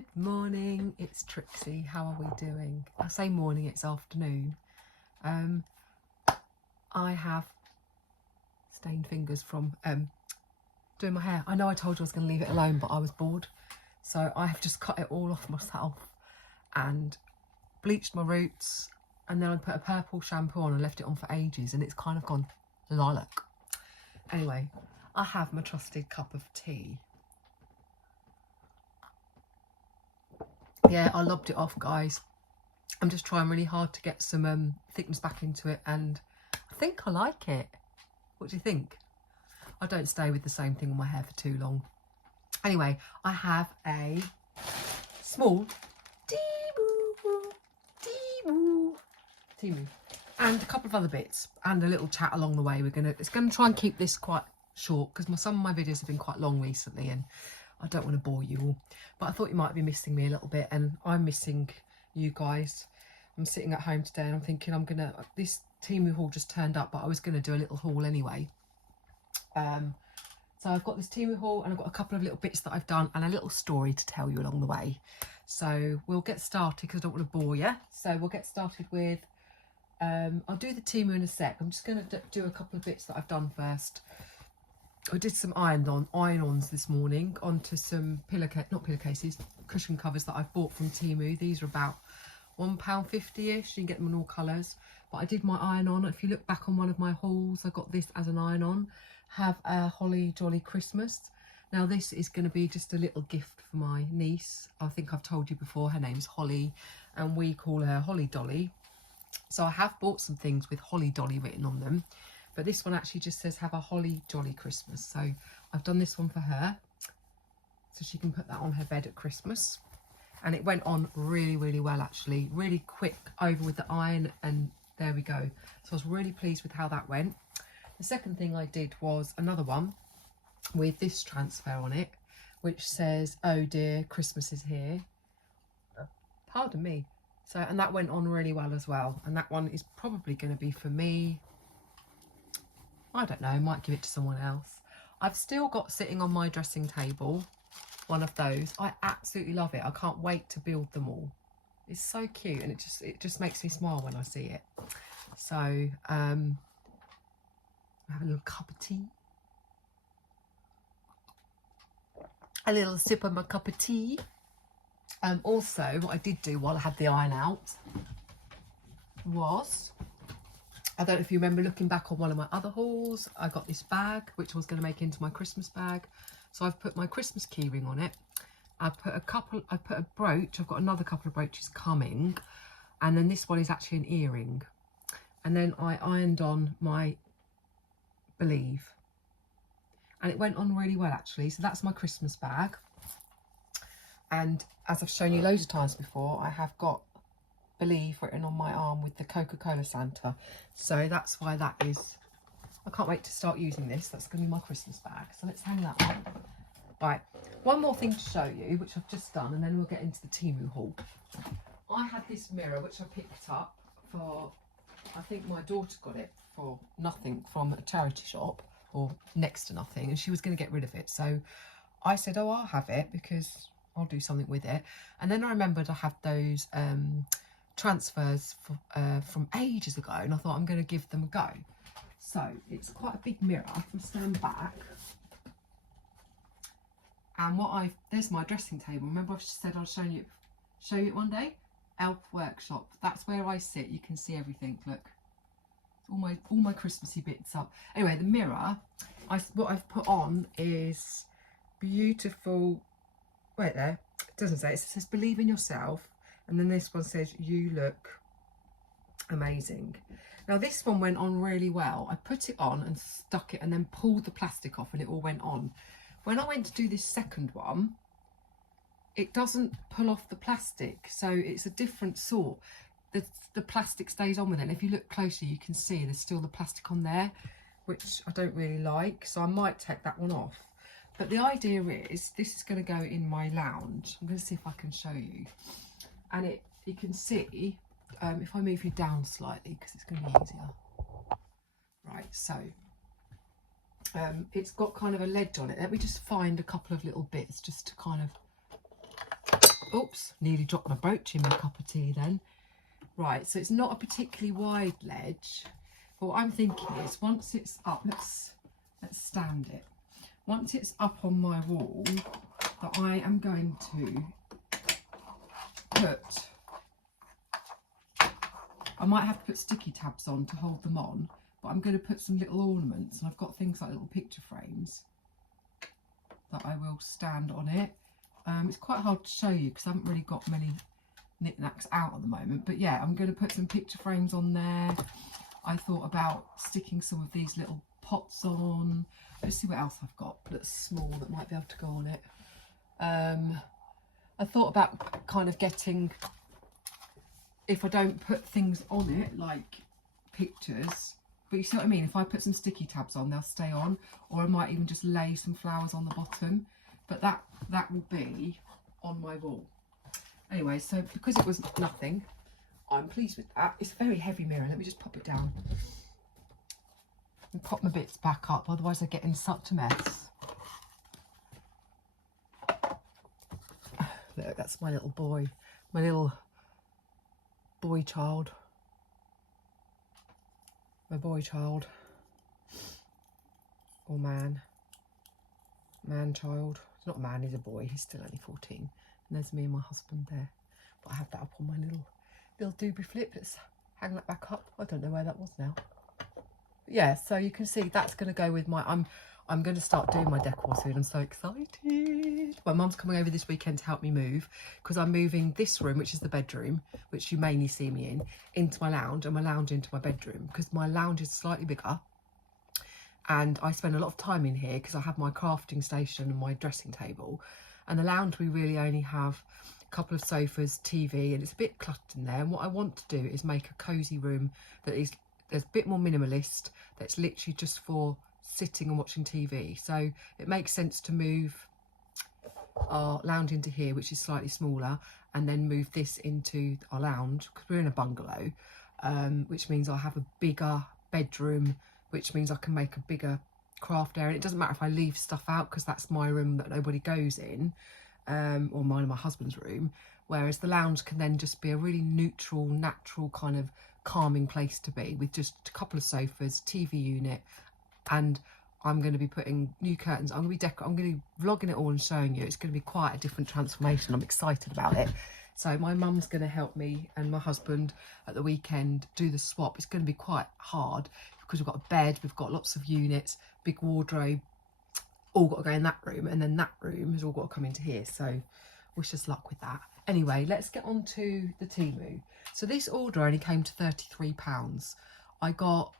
Good morning, it's Trixie. How are we doing? I say morning, it's afternoon. I have stained fingers from doing my hair. I know I told you I was going to leave it alone, but I was bored. So I have just cut it all off myself and bleached my roots, and then I put a purple shampoo on and left it on for ages, and it's kind of gone lilac. Anyway, I have my trusted cup of tea. Yeah, I lobbed it off, guys. I'm just trying really hard to get some thickness back into it, and I think I like it. What do you think? I don't stay with the same thing on my hair for too long. Anyway, I have a small Temu, and a couple of other bits, and a little chat along the way. It's gonna try and keep this quite short because some of my videos have been quite long recently, and I don't want to bore you all, but I thought you might be missing me a little bit, and I'm missing you guys. I'm sitting at home today and I'm thinking this Temu haul just turned up, but I was gonna do a little haul anyway. So I've got this Temu haul, and I've got a couple of little bits that I've done and a little story to tell you along the way. So we'll get started because I don't want to bore you. So we'll get started with, I'll do the Temu in a sec. I'm just gonna do a couple of bits that I've done first. I did some iron-ons this morning onto some cushion covers that I've bought from Temu. These are about £1.50-ish. You can get them in all colours. But I did my iron-on. If you look back on one of my hauls, I got this as an iron-on. Have a Holly Jolly Christmas. Now this is going to be just a little gift for my niece. I think I've told you before, her name's Holly, and we call her Holly Dolly. So I have bought some things with Holly Dolly written on them. But this one actually just says have a Holly Jolly Christmas. So I've done this one for her, so she can put that on her bed at Christmas. And it went on really, really well, actually. Really quick over with the iron, and there we go. So I was really pleased with how that went. The second thing I did was another one with this transfer on it, which says, oh dear, Christmas is here. Pardon me. So, and that went on really well as well. And that one is probably going to be for me. I don't know, I might give it to someone else. I've still got sitting on my dressing table one of those. I absolutely love it. I can't wait to build them all. It's so cute, and it just makes me smile when I see it. So I have a little cup of tea. A little sip of my cup of tea. Also, what I did do while I had the iron out was, I don't know if you remember looking back on one of my other hauls, I got this bag, which I was going to make into my Christmas bag. So I've put my Christmas keyring on it. I put a brooch. I've got another couple of brooches coming. And then this one is actually an earring. And then I ironed on my Believe. And it went on really well, actually. So that's my Christmas bag. And as I've shown you loads of times before, I have got Believe written on my arm with the Coca-Cola Santa. So that's why that is. I can't wait to start using this. That's going to be my Christmas bag. So let's hang that on. Right, one more thing to show you, which I've just done, and then we'll get into the Temu haul. I had this mirror, which I picked up for, I think my daughter got it for nothing from a charity shop, or next to nothing, and she was going to get rid of it. So I said, oh, I'll have it because I'll do something with it. And then I remembered I had those transfers from ages ago, and I thought I'm going to give them a go. So it's quite a big mirror. If I stand back, and there's my dressing table. Remember I said I'll show you it one day? Elf Workshop. That's where I sit. You can see everything. Look, all my Christmassy bits up. Anyway, the mirror, what I've put on is beautiful. Wait there. It doesn't say. It says believe in yourself. And then this one says, you look amazing. Now this one went on really well. I put it on and stuck it and then pulled the plastic off, and it all went on. When I went to do this second one, it doesn't pull off the plastic. So it's a different sort. The plastic stays on with it. And if you look closely, you can see there's still the plastic on there, which I don't really like. So I might take that one off. But the idea is, this is going to go in my lounge. I'm going to see if I can show you. And you can see, if I move you down slightly, because it's going to be easier. Right, so it's got kind of a ledge on it. Let me just find a couple of little bits just to kind of Oops, nearly dropped my brooch in my cup of tea then. Right, so it's not a particularly wide ledge. But what I'm thinking is once it's up, let's stand it. Once it's up on my wall, that I am going to put, I might have to put sticky tabs on to hold them on, but I'm going to put some little ornaments, and I've got things like little picture frames that I will stand on it. It's quite hard to show you because I haven't really got many knickknacks out at the moment, but yeah, I'm going to put some picture frames on there. I thought about sticking some of these little pots on. Let's see what else I've got that's small that might be able to go on it. I thought about kind of getting, if I don't put things on it like pictures, but you see what I mean, if I put some sticky tabs on, they'll stay on, or I might even just lay some flowers on the bottom, but that will be on my wall. Anyway, so because it was nothing, I'm pleased with that. It's a very heavy mirror. Let me just pop it down and pop my bits back up, otherwise I get in such a mess. Look, that's my little boy, my little boy child. My boy child. Or man. Man child. He's not a man, he's a boy. He's still only 14. And there's me and my husband there. But I have that up on my little doobie flip. Let's hang that back up. I don't know where that was now. But yeah, so you can see that's going to go with my... I'm going to start doing my decor soon. I'm so excited. My mum's coming over this weekend to help me move, because I'm moving this room, which is the bedroom, which you mainly see me in, into my lounge, and my lounge into my bedroom, because my lounge is slightly bigger. And I spend a lot of time in here because I have my crafting station and my dressing table. And the lounge, we really only have a couple of sofas, TV, and it's a bit cluttered in there. And what I want to do is make a cosy room that is a bit more minimalist, that's literally just for sitting and watching TV. So it makes sense to move our lounge into here, which is slightly smaller, and then move this into our lounge, because we're in a bungalow, which means I have a bigger bedroom, which means I can make a bigger craft area. It doesn't matter if I leave stuff out, because that's my room that nobody goes in, or mine and my husband's room, whereas the lounge can then just be a really neutral, natural kind of calming place to be, with just a couple of sofas, TV unit, and I'm going to be putting new curtains. I'm going to be vlogging it all and showing you. It's going to be quite a different transformation. I'm excited about it. So my mum's going to help me and my husband at the weekend do the swap. It's going to be quite hard because we've got a bed, we've got lots of units, big wardrobe, all got to go in that room, and then that room has all got to come into here. So wish us luck with that. Anyway, let's get on to the Temu. So this order only came to £33. I got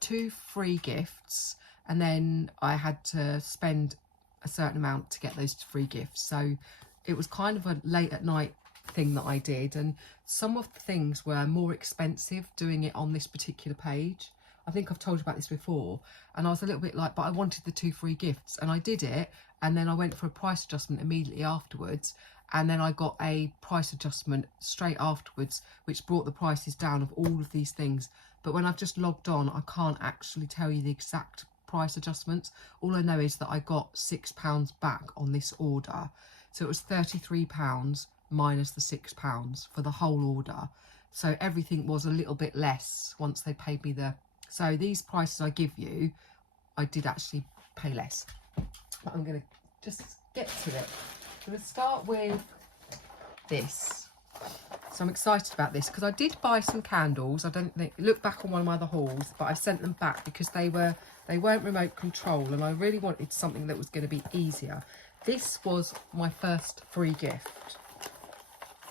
2 free gifts, and then I had to spend a certain amount to get those free gifts. So it was kind of a late at night thing that I did, and some of the things were more expensive doing it on this particular page. I think I've told you about this before, and I was a little bit like, but I wanted the 2 free gifts, and I did it, and then I went for a price adjustment immediately afterwards, and then I got a price adjustment straight afterwards, which brought the prices down of all of these things. But when I've just logged on, I can't actually tell you the exact price adjustments. All I know is that I got £6 back on this order. So it was £33 minus the £6 for the whole order. So everything was a little bit less once they paid me the... So these prices I give you, I did actually pay less. But I'm going to just get to it. So we'll start with this. So I'm excited about this because I did buy some candles. I don't think, look back on one of my other hauls, but I've sent them back because they weren't remote control, and I really wanted something that was going to be easier. This was my first free gift.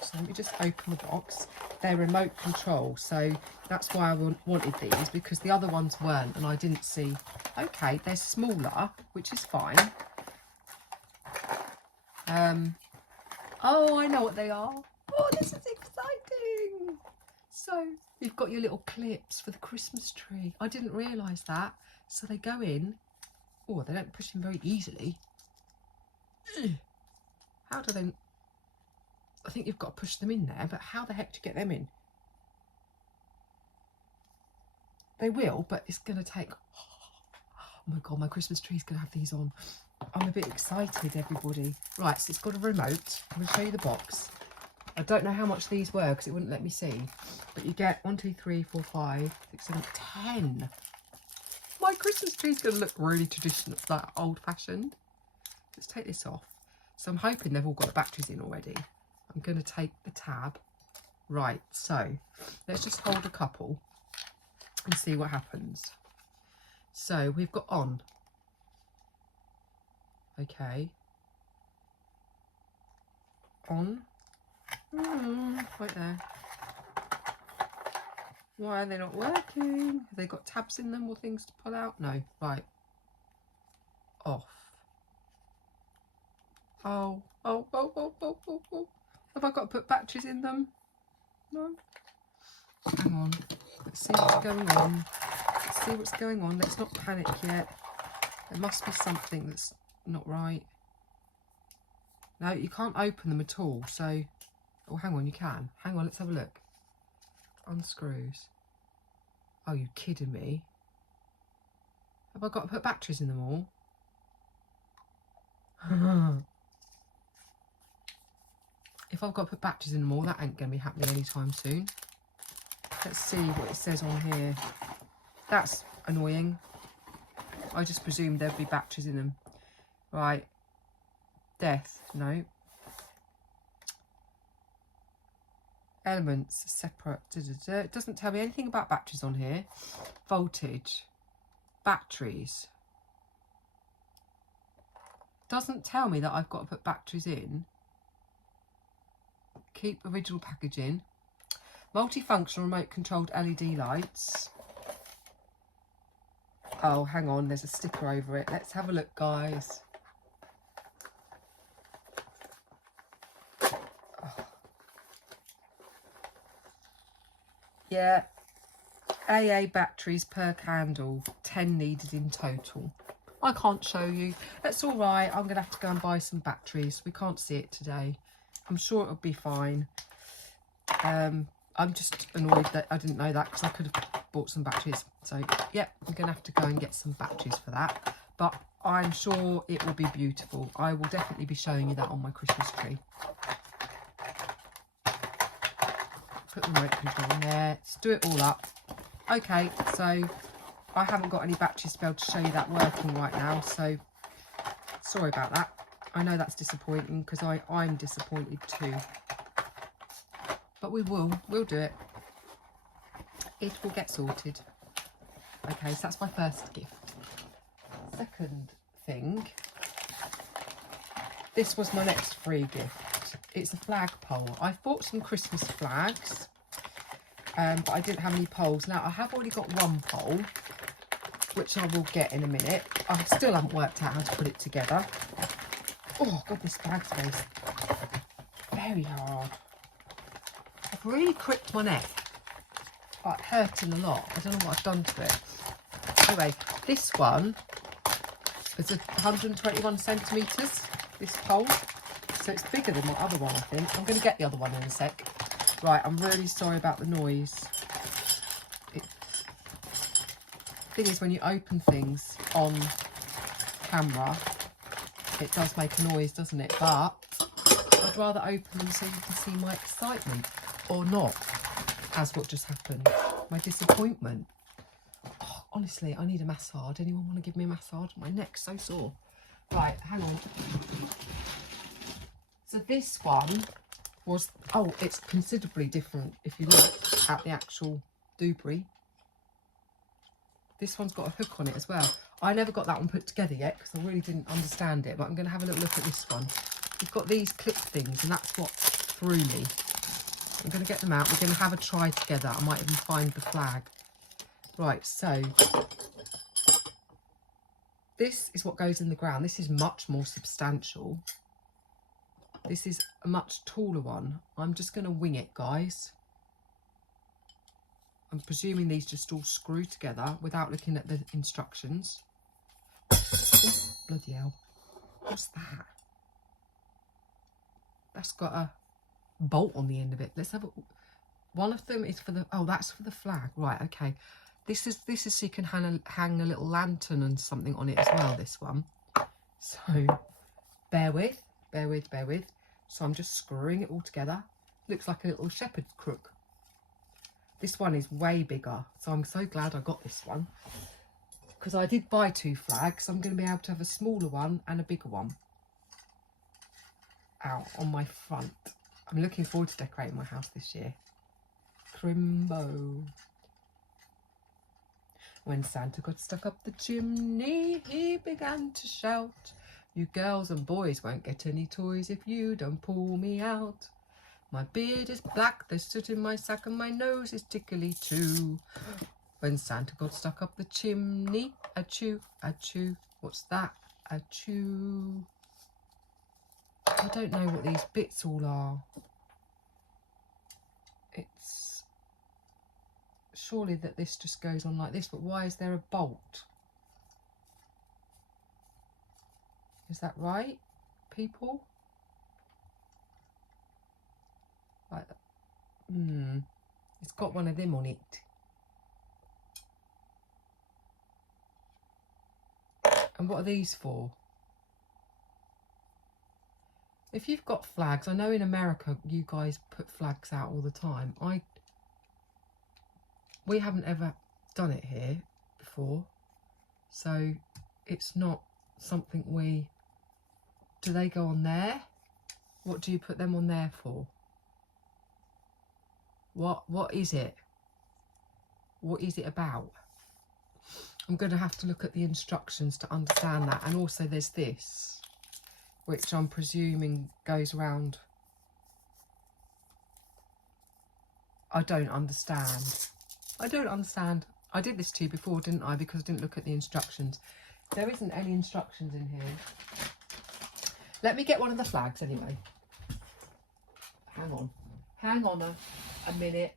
So let me just open the box. They're remote control, so that's why I wanted these, because the other ones weren't, and I didn't see. Okay, they're smaller, which is fine. Oh, I know what they are. Oh, this is exciting. So you've got your little clips for the Christmas tree. I didn't realise that. So they go in. Oh, they don't push in very easily. How do they... I think you've got to push them in there, but how the heck do you get them in? They will, but it's going to take... Oh my God, my Christmas tree's going to have these on. I'm a bit excited, everybody. Right, so it's got a remote. I'm going to show you the box. I don't know how much these were because it wouldn't let me see. But you get 1, 2, 3, 4, 5, 6, 7, 10. My Christmas tree's going to look really traditional, like old-fashioned. Let's take this off. So I'm hoping they've all got the batteries in already. I'm going to take the tab. Right, so let's just hold a couple and see what happens. So we've got on. Okay. On. Right there. Why are they not working? Have they got tabs in them or things to pull out? No. Right. Off. Oh. Have I got to put batteries in them? No. Hang on. Let's see what's going on. Let's see what's going on. Let's not panic yet. There must be something that's not right. No, you can't open them at all. So, oh, hang on, you can. Hang on, let's have a look. Unscrews. Oh, you kidding me? Have I got to put batteries in them all? If I've got to put batteries in them all, that ain't going to be happening anytime soon. Let's see what it says on here. That's annoying. I just presumed there'd be batteries in them. Right. Death. No. Elements. Separate. It doesn't tell me anything about batteries on here. Voltage. Batteries. Doesn't tell me that I've got to put batteries in. Keep original packaging. Multifunctional remote controlled LED lights. Oh, hang on, there's a sticker over it. Let's have a look, guys. Oh. Yeah, AA batteries per candle, 10 needed in total. I can't show you. That's all right. I'm going to have to go and buy some batteries. We can't see it today. I'm sure it'll be fine. I'm just annoyed that I didn't know that because I could have bought some batteries. So, yeah, I'm going to have to go and get some batteries for that. But I'm sure it will be beautiful. I will definitely be showing you that on my Christmas tree. Put the remote control in there. Let's do it all up. Okay, so I haven't got any batteries to be able to show you that working right now. So, sorry about that. I know that's disappointing because I'm disappointed too. But we'll do it. It will get sorted. Okay, so that's my first gift. Second thing. This was my next free gift. It's a flagpole. I've bought some Christmas flags, but I didn't have any poles. Now, I have already got one pole, which I will get in a minute. I still haven't worked out how to put it together. Oh, God, this flag's very hard. I've really cricked my neck. Like, hurting a lot. I don't know what I've done to it. Anyway, this one is 121 centimetres, this pole. So it's bigger than my other one, I think. I'm going to get the other one in a sec. Right, I'm really sorry about the noise. The thing is, when you open things on camera, it does make a noise, doesn't it? But I'd rather open them so you can see my excitement, or not, as what just happened. My disappointment. Oh, honestly, I need a massage. Anyone want to give me a massage? My neck's so sore. Right, hang on. So this one was, oh, it's considerably different if you look at the actual doobry. This one's got a hook on it as well. I never got that one put together yet because I really didn't understand it, but I'm going to have a little look at this one. You've got these clip things, and that's what threw me. I'm going to get them out. We're going to have a try together. I might even find the flag. Right, so this is what goes in the ground. This is much more substantial. This is a much taller one. I'm just going to wing it, guys. I'm presuming these just all screw together without looking at the instructions. Oh, bloody hell. What's that? That's got a bolt on the end of it. Let's have a... One of them is for the... Oh, that's for the flag. Right, okay. This is so you can hang a little lantern and something on it as well, this one. So, bear with. So I'm just screwing it all together. looks like a little shepherd's crook. This one is way bigger, so I'm so glad I got this one, because I did buy 2 flags. I'm going to be able to have a smaller one and a bigger one out on my front. I'm looking forward to decorating my house this year. Crimbo. When Santa got stuck up the chimney, he began to shout, "You girls and boys won't get any toys if you don't pull me out. My beard is black, there's soot in my sack, and my nose is tickly too." When Santa got stuck up the chimney, achoo, achoo. What's that? Achoo. I don't know what these bits all are. It's surely that this just goes on like this, but why is there a bolt? Is that right, people? Like that. It's got one of them on it. And what are these for? If you've got flags, I know in America you guys put flags out all the time. We haven't ever done it here before, so it's not something we... Do they go on there? What do you put them on there for? What is it? What is it about? I'm going to have to look at the instructions to understand that. And also there's this, which I'm presuming goes around. I don't understand. I don't understand. I did this to you before, didn't I? Because I didn't look at the instructions. There isn't any instructions in here. Let me get one of the flags anyway. Hang on. Hang on a minute.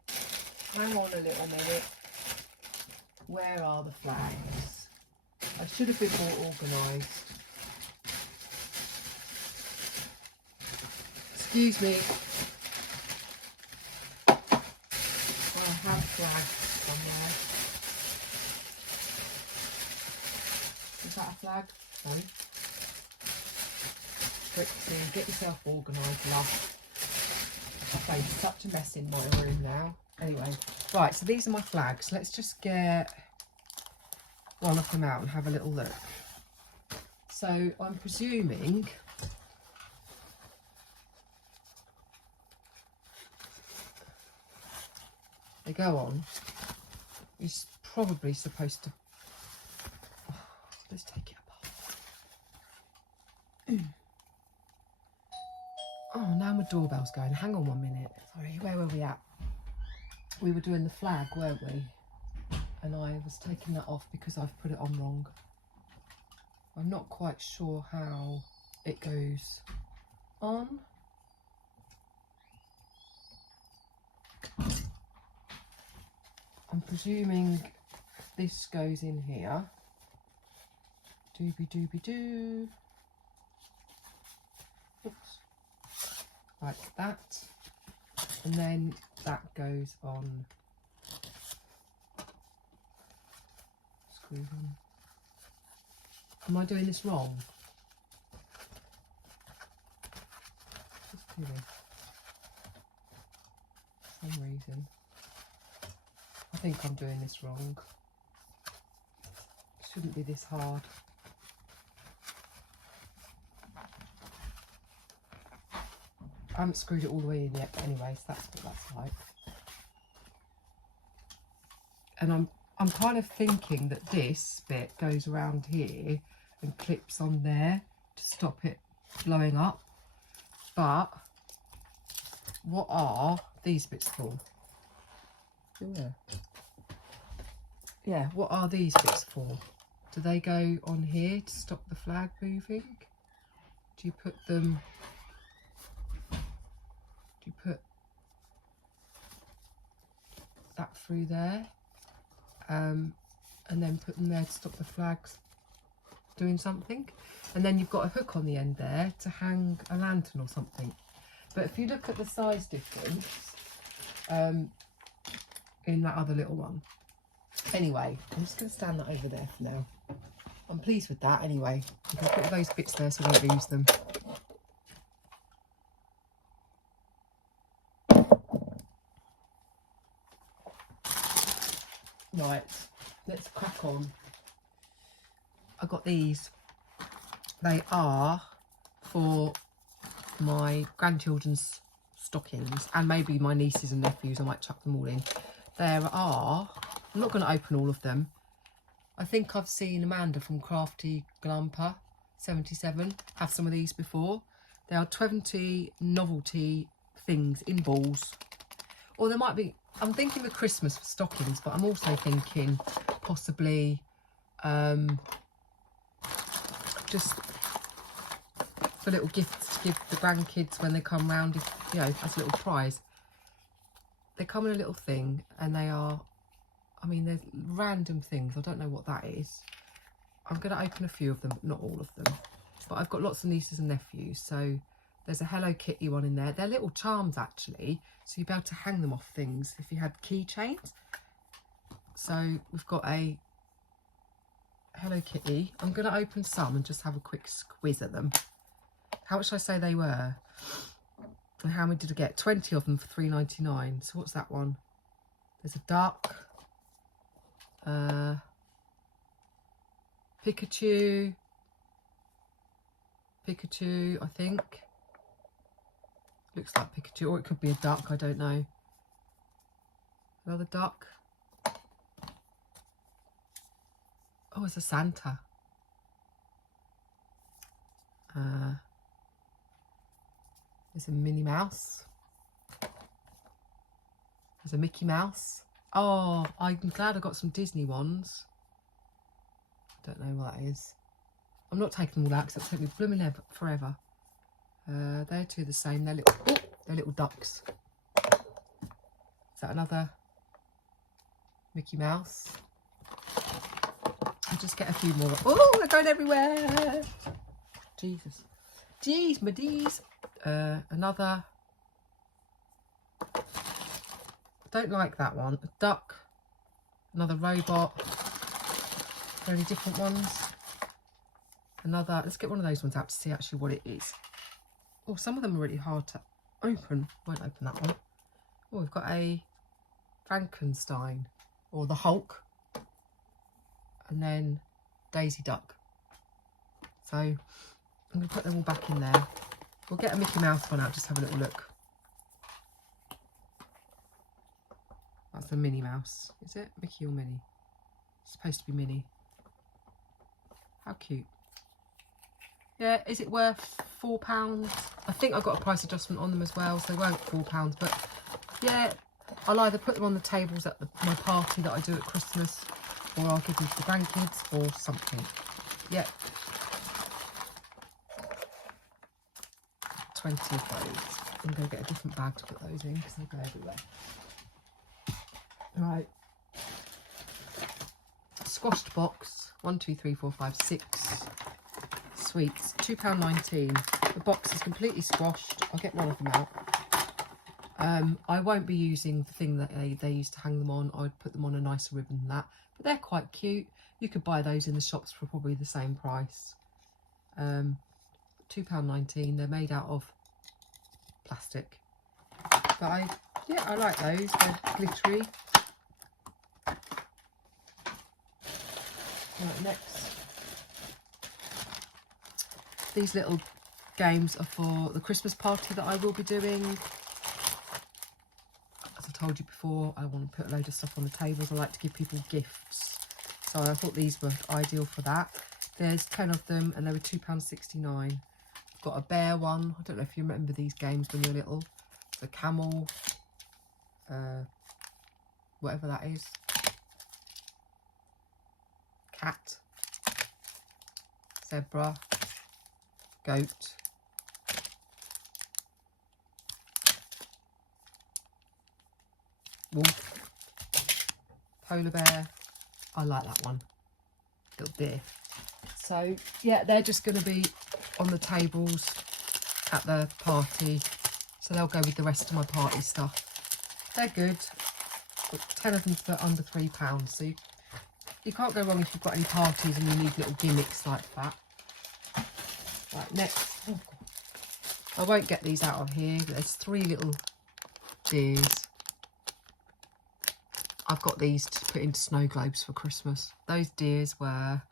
Hang on a little minute. Where are the flags? I should have been more organised. Excuse me. I have flags somewhere. Is that a flag? No. Trixie, get yourself organised, love. I've made such a mess in my room now. Anyway, right, so these are my flags. Let's just get one of them out and have a little look. So I'm presuming they go on. It's probably supposed to... Oh, let's take it apart. Oh, now my doorbell's going. Hang on 1 minute. Sorry, where were we at? We were doing the flag, weren't we? And I was taking that off because I've put it on wrong. I'm not quite sure how it goes on. I'm presuming this goes in here. Doobie doobie doo. Oops. Like that. And then that goes on. Screws on. Am I doing this wrong? Just do this. For some reason. I think I'm doing this wrong. It shouldn't be this hard. I haven't screwed it all the way in yet, but anyway, so that's what that's like. And I'm kind of thinking that this bit goes around here and clips on there to stop it blowing up. But what are these bits for? Yeah, what are these bits for? Do they go on here to stop the flag moving? Do you put them... Do you put that through there and then put them there to stop the flags doing something? And then you've got a hook on the end there to hang a lantern or something. But if you look at the size difference in that other little one. Anyway, I'm just going to stand that over there for now. I'm pleased with that anyway. You can put those bits there so I don't lose them. Right, let's crack on. I got these. They are for my grandchildren's stockings and maybe my nieces and nephews. I might chuck them all in. There are, I'm not going to open all of them. I think I've seen Amanda from Crafty Glamper 77 have some of these before. They are 20 novelty things in balls. Or there might be, I'm thinking of Christmas for stockings, but I'm also thinking possibly just for little gifts to give the grandkids when they come round, if, you know, as a little prize. They come in a little thing and they are, I mean, they're random things. I don't know what that is. I'm going to open a few of them, but not all of them. But I've got lots of nieces and nephews, so there's a Hello Kitty one in there. They're little charms, actually, so you'll be able to hang them off things if you had keychains. So we've got a Hello Kitty. I'm going to open some and just have a quick squiz at them. How much did I say they were? And how many did I get? 20 of them for £3.99. So what's that one? There's a duck. Pikachu, I think. Looks like Pikachu, or it could be a duck, I don't know. Another duck. Oh, it's a Santa. There's a Minnie Mouse. There's a Mickey Mouse. Oh, I'm glad I got some Disney ones. Don't know what that is. I'm not taking them all out because it'll take me blooming forever. They're two the same. They're little ducks. Is that another Mickey Mouse? I'll just get a few more. Oh, they're going everywhere. Jesus. Jeez, my D's. Another. Don't like that one. A duck. Another robot. Are there any different ones? Another. Let's get one of those ones out to see actually what it is. Oh, some of them are really hard to open. Won't open that one. Oh, we've got a Frankenstein or the Hulk. And then Daisy Duck. So I'm going to put them all back in there. We'll get a Mickey Mouse one out, just have a little look. That's a Minnie Mouse. Is it Mickey or Minnie? It's supposed to be Minnie. How cute. Yeah, is it worth £4? I think I got a price adjustment on them as well, so they weren't £4. But yeah, I'll either put them on the tables at my party that I do at Christmas, or I'll give them to the grandkids or something. Yeah. 20 of those. I'm going to get a different bag to put those in because they go everywhere. Right. Squashed box. 1, 2, 3, 4, 5, 6 sweets. £2.19. The box is completely squashed. I'll get one of them out. I won't be using the thing that they used to hang them on. I'd put them on a nicer ribbon than that. But they're quite cute. You could buy those in the shops for probably the same price. £2.19. They're made out of plastic. But I like those. They're glittery. Right, next. These little games are for the Christmas party that I will be doing. As I told you before, I want to put a load of stuff on the tables. I like to give people gifts. So I thought these were ideal for that. There's 10 of them and they were £2.69. I've got a bear one. I don't know if you remember these games when you're little. It's a camel. Whatever that is. Cat. Zebra. Goat. Wolf. Polar bear. I like that one. Little deer. So yeah, they're just going to be on the tables at the party. So they'll go with the rest of my party stuff. They're good. Got 10 of them for under £3. So you can't go wrong if you've got any parties and you need little gimmicks like that. Right, next. Oh, I won't get these out of here. But there's 3 little deers. I've got these to put into snow globes for Christmas. Those dears were,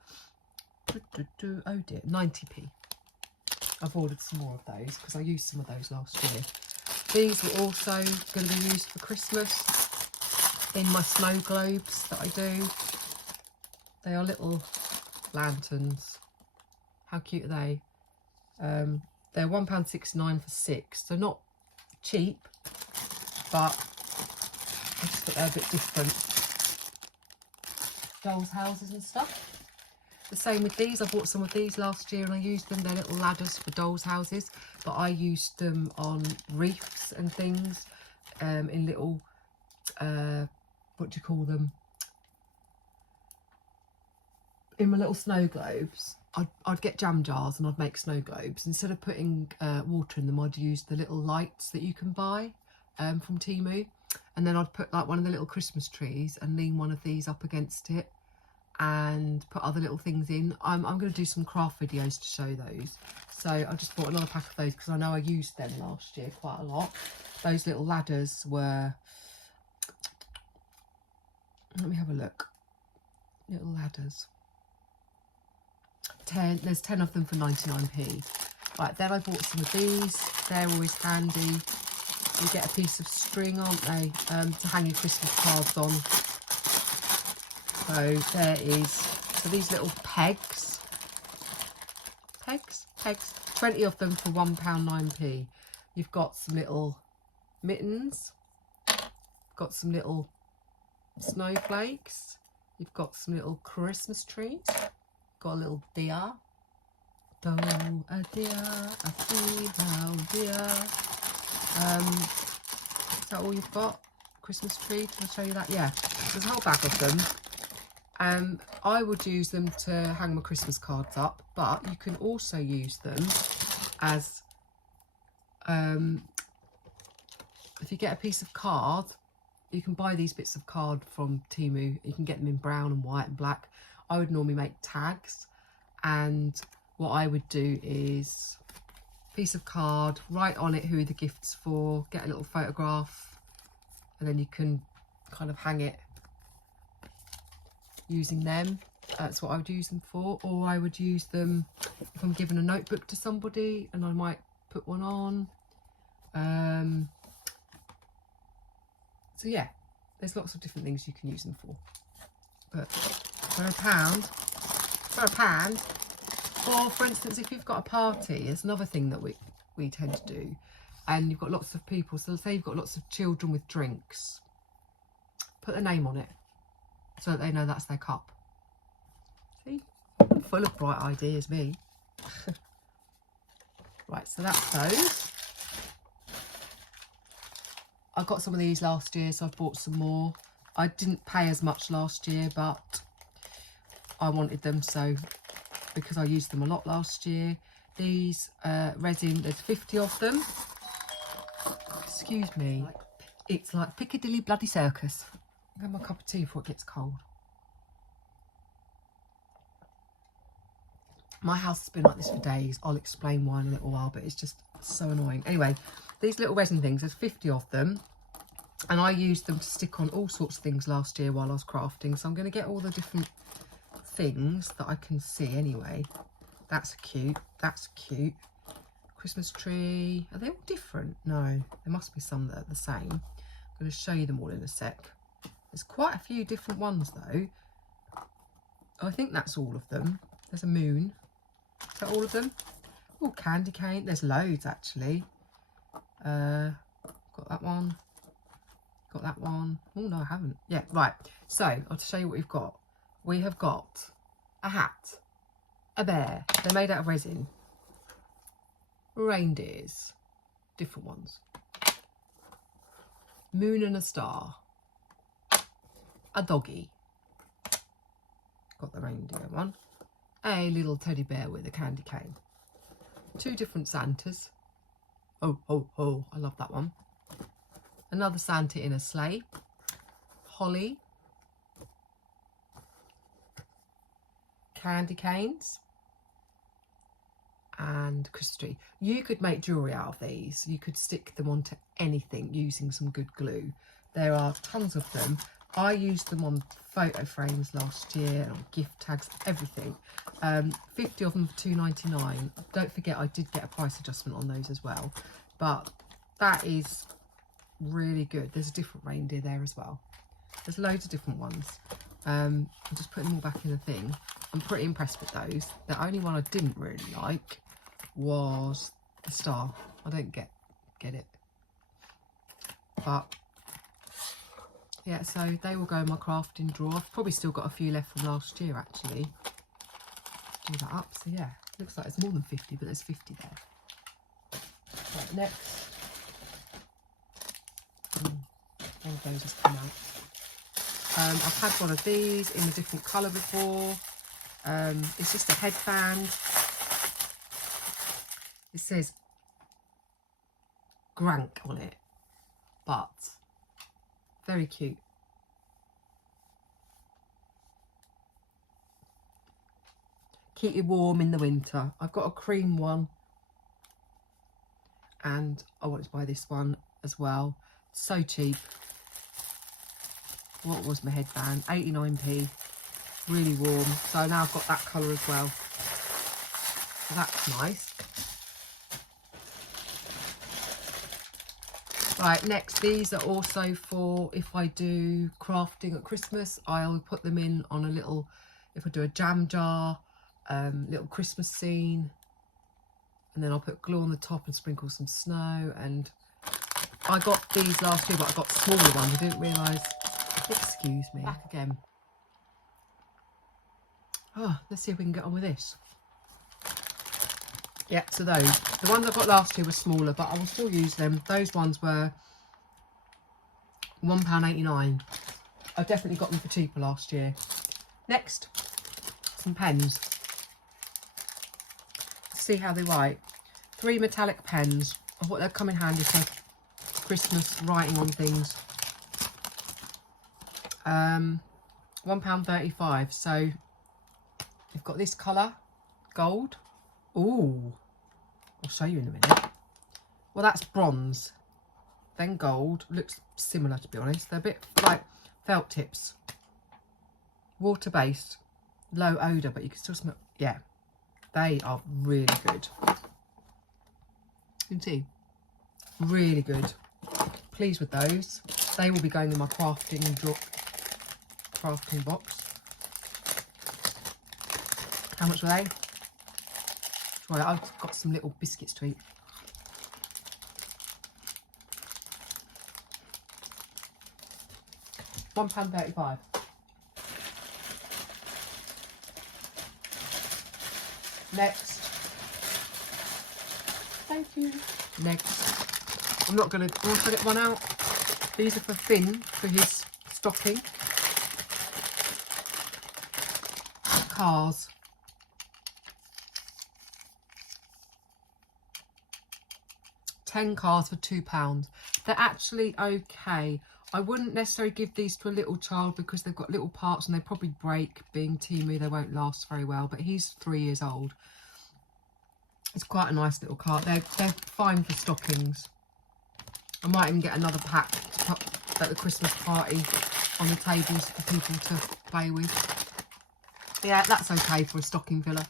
oh dear, 90p. I've ordered some more of those because I used some of those last year. These were also going to be used for Christmas in my snow globes that I do. They are little lanterns. How cute are they? They're £1.69 for 6. They're not cheap, but I just thought they're a bit different. Dolls' houses and stuff. The same with these. I bought some of these last year and I used them. They're little ladders for dolls' houses, but I used them on reefs and things, in little, what do you call them? In my little snow globes. I'd get jam jars and I'd make snow globes. Instead of putting water in them, I'd use the little lights that you can buy from Temu. And then I'd put like one of the little Christmas trees and lean one of these up against it and put other little things in. I'm going to do some craft videos to show those. So I just bought another pack of those because I know I used them last year quite a lot. Those little ladders were, let me have a look. Little ladders. There's 10 of them for 99p. Right, then I bought some of these. They're always handy. You get a piece of string, aren't they, to hang your Christmas cards on. So there is, so these little pegs, 20 of them for £1.09p. You've got some little mittens, got some little snowflakes, you've got some little Christmas trees, got a little deer. Do a deer, a three-bow deer. Is that all you've got? Christmas tree? Can I show you that? Yeah, there's a whole bag of them. I would use them to hang my Christmas cards up, but you can also use them as, if you get a piece of card, you can buy these bits of card from Temu. You can get them in brown and white and black. I would normally make tags, and what I would do is piece of card, write on it who the gift's for, get a little photograph, and then you can kind of hang it using them. That's what I would use them for. Or I would use them if I'm giving a notebook to somebody and I might put one on. So yeah, there's lots of different things you can use them for. But for a pound, or for instance, if you've got a party, it's another thing that we tend to do, and you've got lots of people, so say you've got lots of children with drinks, put their name on it so that they know that's their cup. See, I'm full of bright ideas, me. Right, so that's those. I got some of these last year, so I've bought some more. I didn't pay as much last year, but I wanted them, so because I used them a lot last year. These resin, there's 50 of them. Excuse me. It's like Piccadilly Bloody Circus. I'll have my cup of tea before it gets cold. My house has been like this for days. I'll explain why in a little while, but it's just so annoying. Anyway, these little resin things, there's 50 of them. And I used them to stick on all sorts of things last year while I was crafting. So I'm going to get all the different things that I can see anyway. That's cute. That's cute. Christmas tree. Are they all different? No, there must be some that are the same. I'm going to show you them all in a sec. There's quite a few different ones though. I think that's all of them. There's a moon. Is that all of them? Oh, candy cane. There's loads actually. Got that one. Got that one. Oh no, I haven't. Yeah, right. So I'll show you what we've got. We have got a hat, a bear. They're made out of resin. Reindeers, different ones. Moon and a star. A doggy. Got the reindeer one. A little teddy bear with a candy cane. Two different Santas. Oh, oh, oh, I love that one. Another Santa in a sleigh. Holly. Candy canes. And Christmas tree. You could make jewellery out of these. You could stick them onto anything using some good glue. There are tons of them. I used them on photo frames last year, on gift tags, everything. 50 of them for £2.99. Don't forget I did get a price adjustment on those as well, but that is really good. There's a different reindeer there as well. There's loads of different ones. I'm just putting them all back in the thing. I'm pretty impressed with those. The only one I didn't really like was the star. I don't get it, but yeah, so they will go in my crafting drawer. I've probably still got a few left from last year actually. Do that up. So yeah, looks like it's more than 50, but there's 50 there. Right, next. One of those has come out. I've had one of these in a different colour before. It's just a headband. It says Grank on it, but very cute. Keep you warm in the winter. I've got a cream one and I wanted to buy this one as well. So cheap. What was my headband? 89p. Really warm. So now I've got that colour as well. So that's nice. Right, next, these are also for if I do crafting at Christmas. I'll put them in on a little, if I do a jam jar, little Christmas scene, and then I'll put glue on the top and sprinkle some snow. And I got these last year, but I got smaller ones. I didn't realise. Excuse me. Back again. Oh, let's see if we can get on with this. Yeah, so those. The ones I got last year were smaller, but I will still use them. Those ones were £1.89. I definitely got them for cheaper last year. Next, some pens. Let's see how they write. 3 metallic pens. I thought they'd come in handy for Christmas writing on things. £1.35. So you've got this colour, gold. Ooh, I'll show you in a minute. Well, that's bronze, then gold. Looks similar, to be honest. They're a bit like felt tips. Water based, low odour, but you can still smell. Yeah, they are really good. You can see, really good. Pleased with those. They will be going in my crafting box. How much were they? Right, I've got some little biscuits to eat. £1.35. Next. Thank you. Next. I'm not going to also get one out. These are for Finn, for his stocking. Cars. £10 cars for £2. They're actually okay. I wouldn't necessarily give these to a little child because they've got little parts and they probably break. Being Temu, they won't last very well, but he's 3 years old. It's quite a nice little cart. They're fine for stockings. I might even get another pack to put at the Christmas party on the tables for people to play with. Yeah, that's okay for a stocking filler.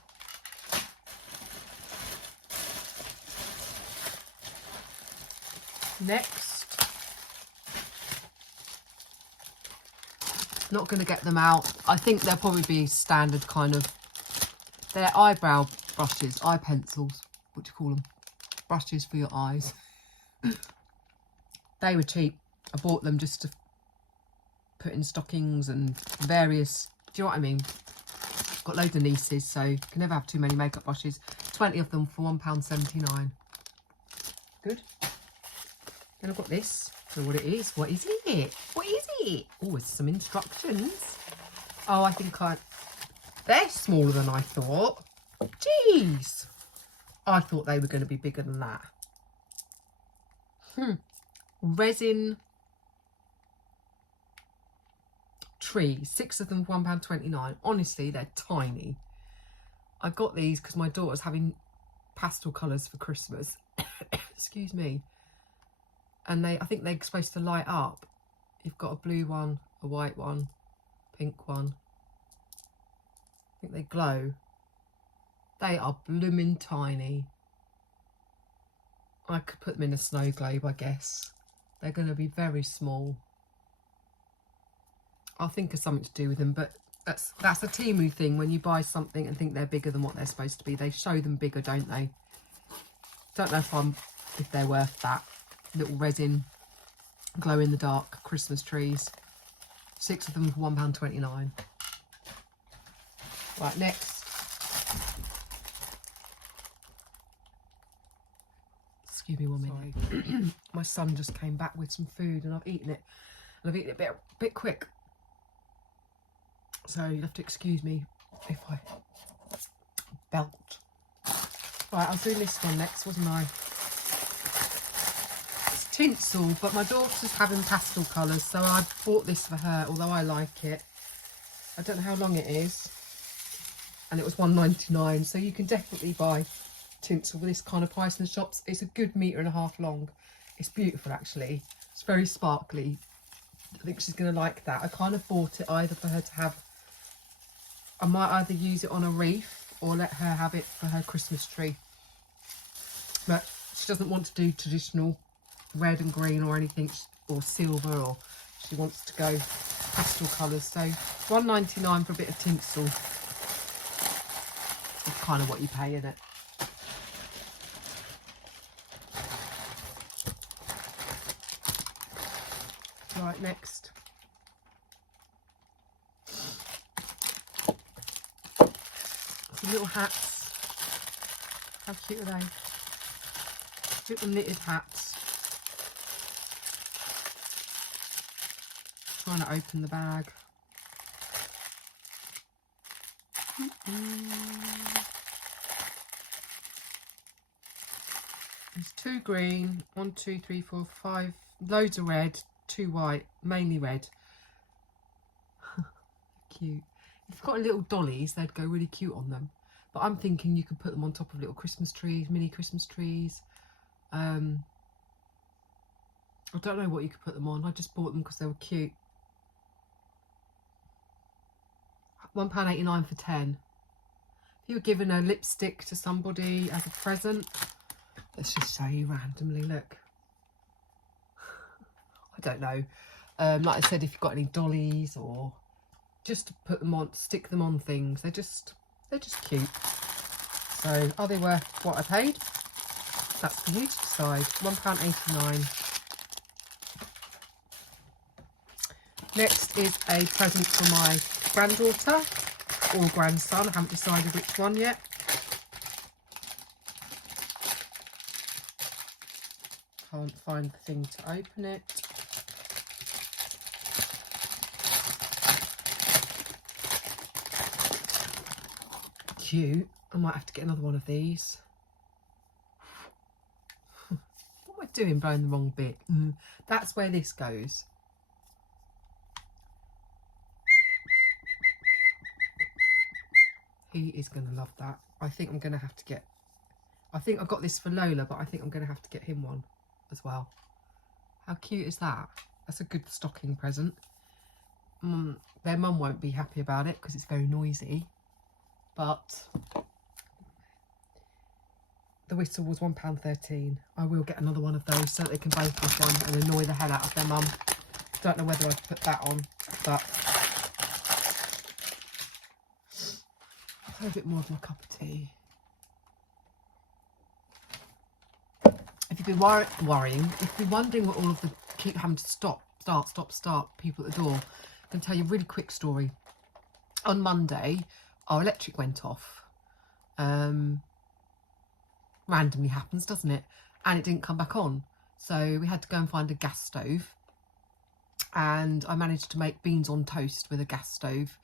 Next, not going to get them out. I think they'll probably be standard kind of, they're eyebrow brushes, eye pencils, what do you call them? Brushes for your eyes. They were cheap. I bought them just to put in stockings and various, do you know what I mean? I've got loads of nieces, so you can never have too many makeup brushes. 20 of them for £1.79. Good. Then I've got this. So what it is. What is it? What is it? Oh, it's some instructions. Oh, I think they're smaller than I thought. Jeez. I thought they were going to be bigger than that. Resin tree. 6 of them for £1.29. Honestly, they're tiny. I got these because my daughter's having pastel colours for Christmas. Excuse me. And I think they're supposed to light up. You've got a blue one, a white one, pink one. I think they glow. They are blooming tiny. I could put them in a snow globe, I guess. They're going to be very small. I'll think of something to do with them, but that's a Temu thing. When you buy something and think they're bigger than what they're supposed to be, they show them bigger, don't they? Don't know if they're worth that. Little resin glow in the dark Christmas trees. 6 of them for £1.29. Right, next. Excuse me 1 minute. My son just came back with some food and I've eaten it. And I've eaten it a bit quick. So you'll have to excuse me if I belch. Right, I was doing this one next, wasn't I? It's tinsel, but my daughter's having pastel colours, so I bought this for her, although I like it. I don't know how long it is. And it was £1.99, so you can definitely buy tinsel with this kind of price in the shops. It's a good 1.5 metres long. It's beautiful, actually. It's very sparkly. I think she's going to like that. I kind of bought it either for her to have. I might either use it on a wreath or let her have it for her Christmas tree. But she doesn't want to do traditional red and green or anything, or silver, or she wants to go pastel colours. So £1.99 for a bit of tinsel. It's kind of what you pay, isn't it? Right, next. Some little hats. How cute are they? Little knitted hats. Trying to open the bag. There's 2 green, 1, 2, 3, 4, 5, loads of red, 2 white, mainly red. Cute. If you've got little dollies, they'd go really cute on them. But I'm thinking you could put them on top of little Christmas trees, mini Christmas trees. I don't know what you could put them on. I just bought them because they were cute. £1.89 for 10. If you were given a lipstick to somebody as a present, let's just show you randomly, look. I don't know. Like I said, if you've got any dollies, or just to put them on, stick them on things, they're just cute. So are they worth what I paid? That's for you to decide. £1.89. Next is a present for my granddaughter or grandson. I haven't decided which one yet. Can't find the thing to open it. Cute. I might have to get another one of these. What am I doing, blowing the wrong bit? That's where this goes. He is going to love that. I think I'm going to have to get... I think I got this for Lola, but I think I'm going to have to get him one as well. How cute is that? That's a good stocking present. Their mum won't be happy about it because it's very noisy. But the whistle was £1.13. I will get another one of those so that they can both have one and annoy the hell out of their mum. Don't know whether I'd put that on, but a bit more of my cup of tea. If you've been worrying, if you've been wondering what all of the keep having to stop people at the door, I can tell you a really quick story. On Monday, our electric went off. Randomly happens, doesn't it? And it didn't come back on. So we had to go and find a gas stove. And I managed to make beans on toast with a gas stove.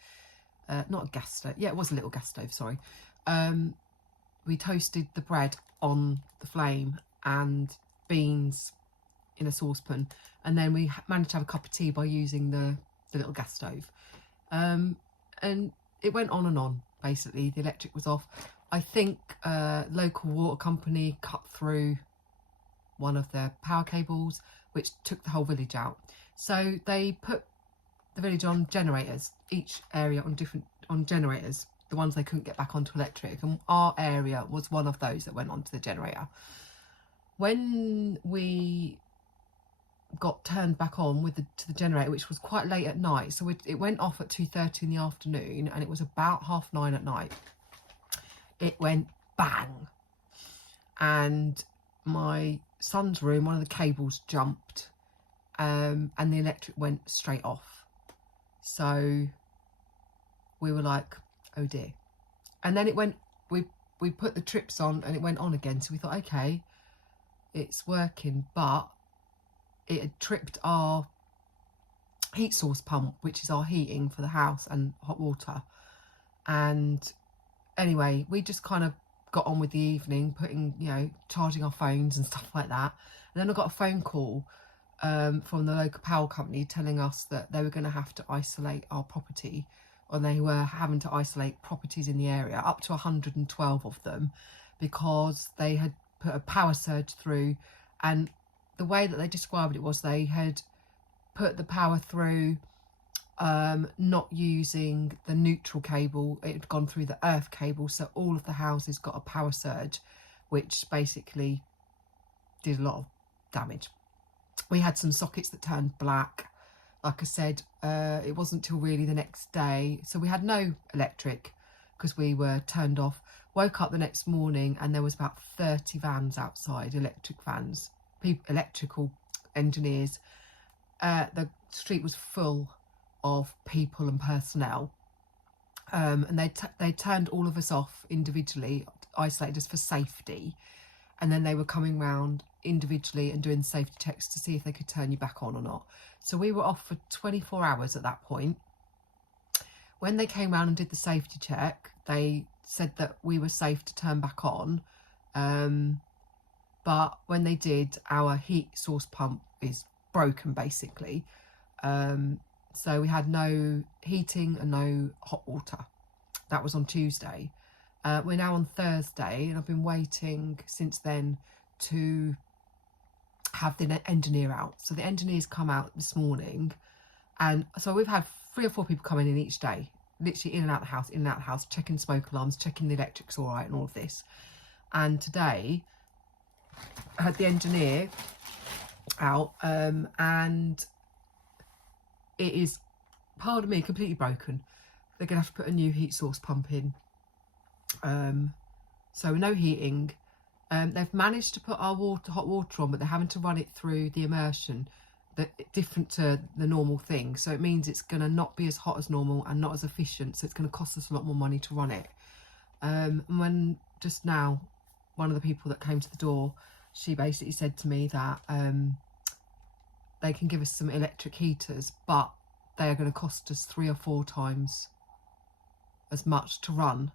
Not a gas stove. Yeah, it was a little gas stove, sorry. We toasted the bread on the flame and beans in a saucepan. And then we managed to have a cup of tea by using the little gas stove. And it went on and on, basically. The electric was off. I think local water company cut through one of their power cables, which took the whole village out. So they put the village on generators, each area on generators, the ones they couldn't get back onto electric, and our area was one of those that went onto the generator. When we got turned back on to the generator, which was quite late at night, so it went off at 2:30 in the afternoon, and it was about 9:30 at night. It went bang, and my son's room, one of the cables jumped, and the electric went straight off. So we were like, oh dear. And then it went, we put the trips on and it went on again. So we thought, okay, it's working, but it had tripped our heat source pump, which is our heating for the house and hot water. And anyway, we just kind of got on with the evening, putting, you know, charging our phones and stuff like that. And then I got a phone call from the local power company telling us that they were going to have to isolate our property, or they were having to isolate properties in the area, up to 112 of them, because they had put a power surge through. And the way that they described it was they had put the power through not using the neutral cable. It had gone through the earth cable, so all of the houses got a power surge, which basically did a lot of damage. We had some sockets that turned black. Like I said, it wasn't till really the next day, so we had no electric because we were turned off. Woke up the next morning and there was about 30 vans outside, electric vans, electrical engineers. The street was full of people and personnel, and they turned all of us off individually, isolated us for safety, and then they were coming round individually and doing safety checks to see if they could turn you back on or not. So we were off for 24 hours at that point. When they came round and did the safety check, they said that we were safe to turn back on, but when they did, our heat source pump is broken basically. So we had no heating and no hot water. That was on Tuesday. We're now on Thursday, and I've been waiting since then to have the engineer out. So the engineer's come out this morning, and so we've had 3 or 4 people coming in each day, literally in and out the house, checking smoke alarms, checking the electric's all right and all of this. And today I had the engineer out, and it is, pardon me, completely broken. They're gonna have to put a new heat source pump in. So no heating. They've managed to put our hot water on, but they're having to run it through the immersion, different to the normal thing. So it means it's going to not be as hot as normal and not as efficient. So it's going to cost us a lot more money to run it. And when just now, one of the people that came to the door, she basically said to me that they can give us some electric heaters, but they are going to cost us 3 or 4 times as much to run.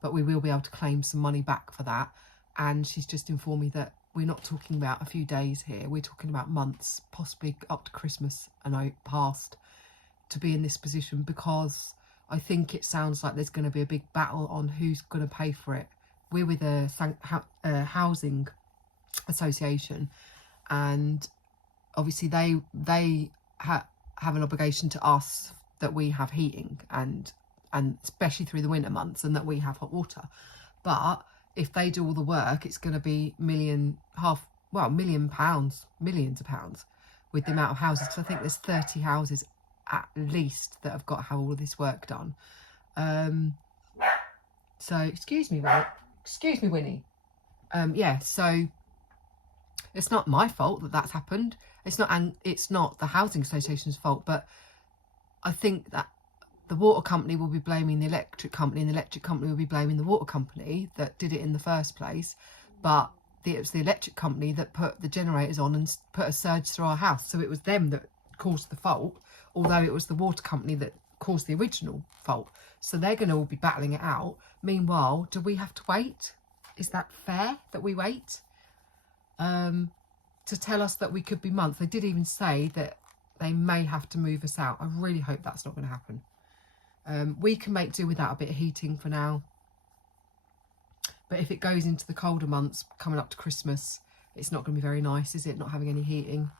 But we will be able to claim some money back for that. And she's just informed me that we're not talking about a few days here. We're talking about months, possibly up to Christmas and past, to be in this position, because I think it sounds like there's going to be a big battle on who's going to pay for it. We're with a housing association, and obviously they have an obligation to us that we have heating and especially through the winter months, and that we have hot water. But if they do all the work, it's going to be millions of pounds with the amount of houses. Because I think there's 30 houses at least that have got to have all of this work done. So excuse me, Winnie. Yeah, so it's not my fault that that's happened. It's not the housing association's fault, but I think that the water company will be blaming the electric company, and the electric company will be blaming the water company that did it in the first place. But it was the electric company that put the generators on and put a surge through our house. So it was them that caused the fault, although it was the water company that caused the original fault. So they're going to all be battling it out. Meanwhile, do we have to wait? Is that fair that we wait? To tell us that we could be months. They did even say that they may have to move us out. I really hope that's not going to happen. We can make do without a bit of heating for now. But if it goes into the colder months, coming up to Christmas, it's not going to be very nice, is it, not having any heating?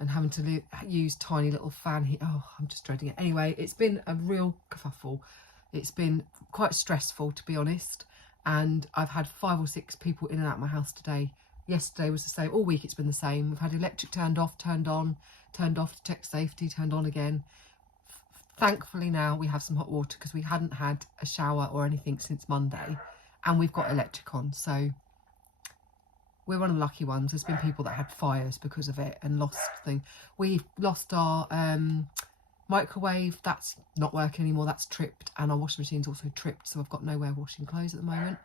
and having to use tiny little fan heat. Oh, I'm just dreading it. Anyway, it's been a real kerfuffle. It's been quite stressful, to be honest, and I've had 5 or 6 people in and out of my house today. Yesterday was the same. All week it's been the same. We've had electric turned off, turned on, turned off to check safety, turned on again. Thankfully now we have some hot water because we hadn't had a shower or anything since Monday, and we've got electric on, so we're one of the lucky ones. There's been people that had fires because of it and lost things. We've lost our microwave. That's not working anymore. That's tripped, and our washing machine's also tripped, so I've got nowhere washing clothes at the moment.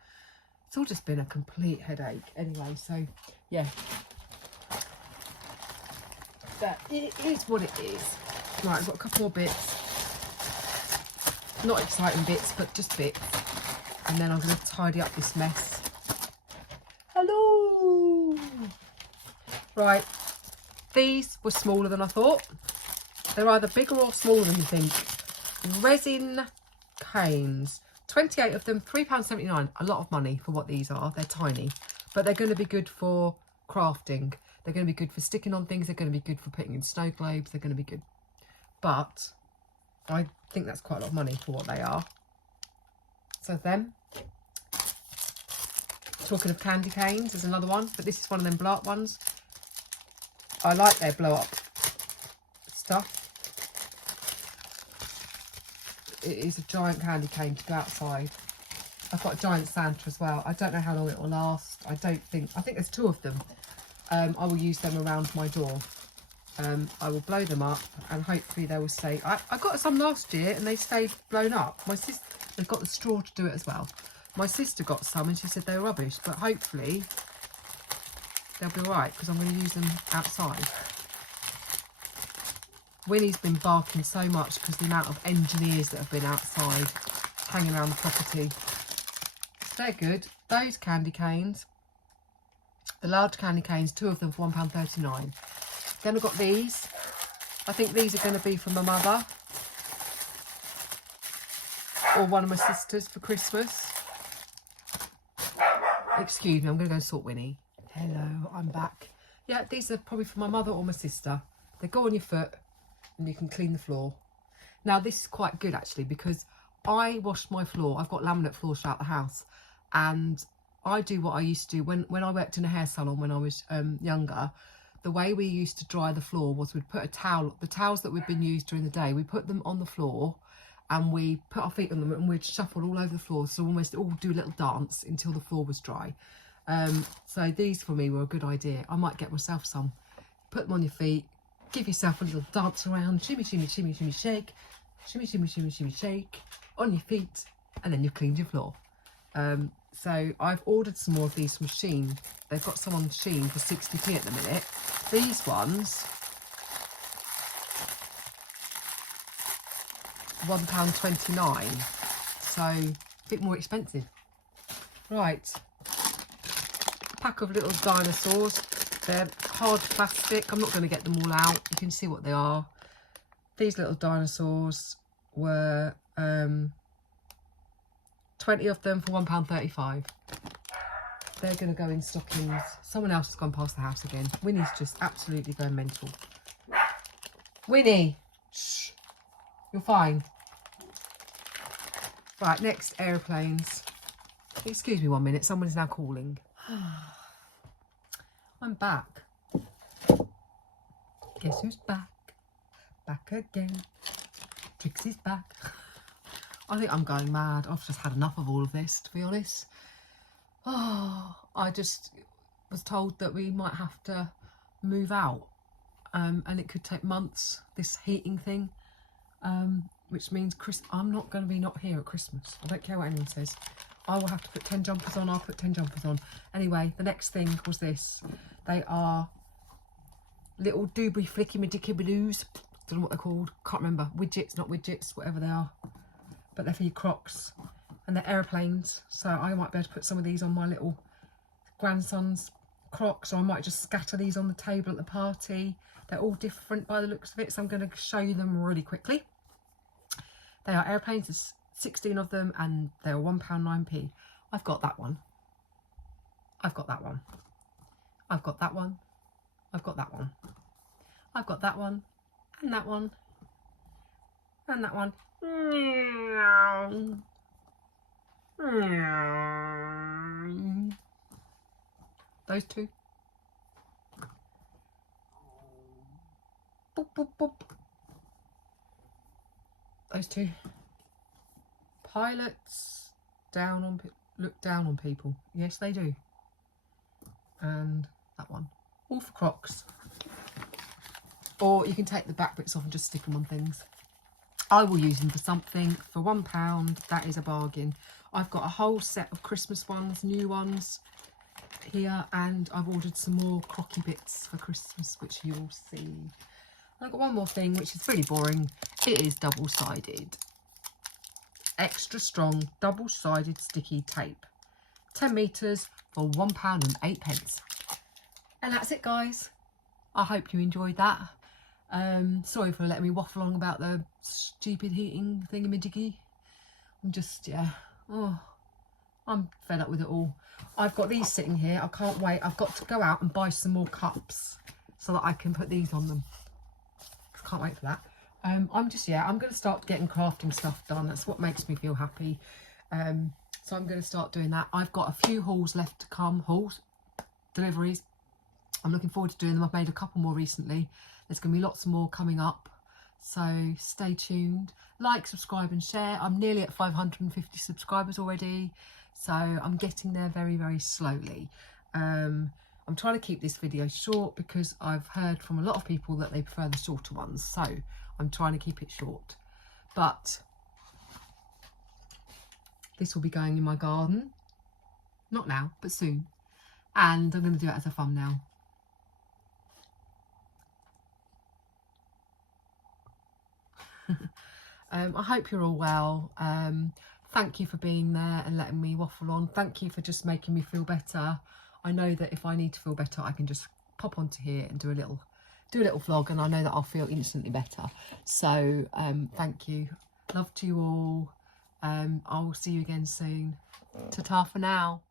It's all just been a complete headache. Anyway, so yeah, but it is what it is. Right, I've got a couple more bits. Not exciting bits, but just bits. And then I'm going to tidy up this mess. Hello! Right, these were smaller than I thought. They're either bigger or smaller than you think. Resin canes. 28 of them, £3.79. A lot of money for what these are. They're tiny. But they're going to be good for crafting. They're going to be good for sticking on things. They're going to be good for putting in snow globes. They're going to be good. But I think that's quite a lot of money for what they are. So them. Talking of candy canes, there's another one, but this is one of them blow up ones. I like their blow up stuff. It is a giant candy cane to go outside. I've got a giant Santa as well. I don't know how long it will last. I think there's 2 of them. I will use them around my door. I will blow them up and hopefully they will stay. I got some last year and they stayed blown up. My sister, they've got the straw to do it as well. My sister got some and she said they were rubbish, but hopefully they'll be alright because I'm going to use them outside. Winnie's been barking so much because the amount of engineers that have been outside hanging around the property. They're good. Those candy canes, the large candy canes, 2 of them for £1.39. Then I've got these. I think these are going to be for my mother or one of my sisters for Christmas. Excuse me, I'm going to go and sort Winnie. Hello, I'm back. Yeah, these are probably for my mother or my sister. They go on your foot and you can clean the floor. Now this is quite good actually because I wash my floor. I've got laminate floors throughout the house, and I do what I used to do when I worked in a hair salon when I was younger. The way we used to dry the floor was we'd put a towel, the towels that we'd been used during the day, we put them on the floor and we put our feet on them and we'd shuffle all over the floor, so almost all do a little dance until the floor was dry. So these for me were a good idea. I might get myself some. Put them on your feet, give yourself a little dance around, shimmy, shimmy, shimmy, shimmy, shake, shimmy, shimmy, shimmy, shimmy, shake, on your feet, and then you've cleaned your floor. So I've ordered some more of these from Shein. They've got some on Shein for 60p at the minute. These ones, £1.29, so a bit more expensive. Right, pack of little dinosaurs. They're hard plastic. I'm not going to get them all out. You can see what they are. These little dinosaurs were 20 of them for £1.35. They're going to go in stockings. Someone else has gone past the house again. Winnie's just absolutely going mental. Winnie, shh, you're fine. Right, next, aeroplanes. Excuse me 1 minute, someone is now calling. I'm back. Guess who's back? Back again. Trixie's back. I think I'm going mad. I've just had enough of all of this, to be honest. Oh, I just was told that we might have to move out, and it could take months, this heating thing, which means I'm not going to be not here at Christmas. I don't care what anyone says. I will have to put 10 jumpers on. I'll put 10 jumpers on. Anyway, the next thing was this. They are little doobly flicky madicky-badoos. Don't know what they're called. Can't remember. Widgets, not widgets, whatever they are. But they're for your Crocs. And they're aeroplanes. So I might be able to put some of these on my little grandson's Crocs. Or I might just scatter these on the table at the party. They're all different by the looks of it. So I'm going to show you them really quickly. They are aeroplanes. There's 16 of them and they're £1.09p. I've got that one. I've got that one. I've got that one. I've got that one. I've got that one, and that one, and that one. Those two. Boop, boop, boop. Those two. Pilots look down on people. Yes, they do. And that one. All for Crocs. Or you can take the back bits off and just stick them on things. I will use them for something. For £1, that is a bargain. I've got a whole set of Christmas ones, new ones here, and I've ordered some more crocky bits for Christmas, which you'll see. I've got one more thing, which is really boring. It is double-sided. Extra strong, double-sided sticky tape. 10 metres for £1.08. And that's it, guys. I hope you enjoyed that. Sorry for letting me waffle on about the stupid heating thingamajiggy. I'm just, yeah, oh, I'm fed up with it all. I've got these sitting here. I can't wait. I've got to go out and buy some more cups so that I can put these on them. Can't wait for that. I'm going to start getting crafting stuff done. That's what makes me feel happy. So I'm going to start doing that. I've got a few hauls left to come. Deliveries. I'm looking forward to doing them. I've made a couple more recently. There's going to be lots more coming up. So stay tuned. Like, subscribe and share. I'm nearly at 550 subscribers already. So I'm getting there very, very slowly. I'm trying to keep this video short because I've heard from a lot of people that they prefer the shorter ones. So I'm trying to keep it short. But this will be going in my garden. Not now, but soon. And I'm going to do it as a thumbnail. I hope you're all well. Thank you for being there and letting me waffle on. Thank you for just making me feel better. I know that if I need to feel better, I can just pop onto here and do a little vlog, and I know that I'll feel instantly better. So thank you. Love to you all. I'll see you again soon. Ta-ta for now.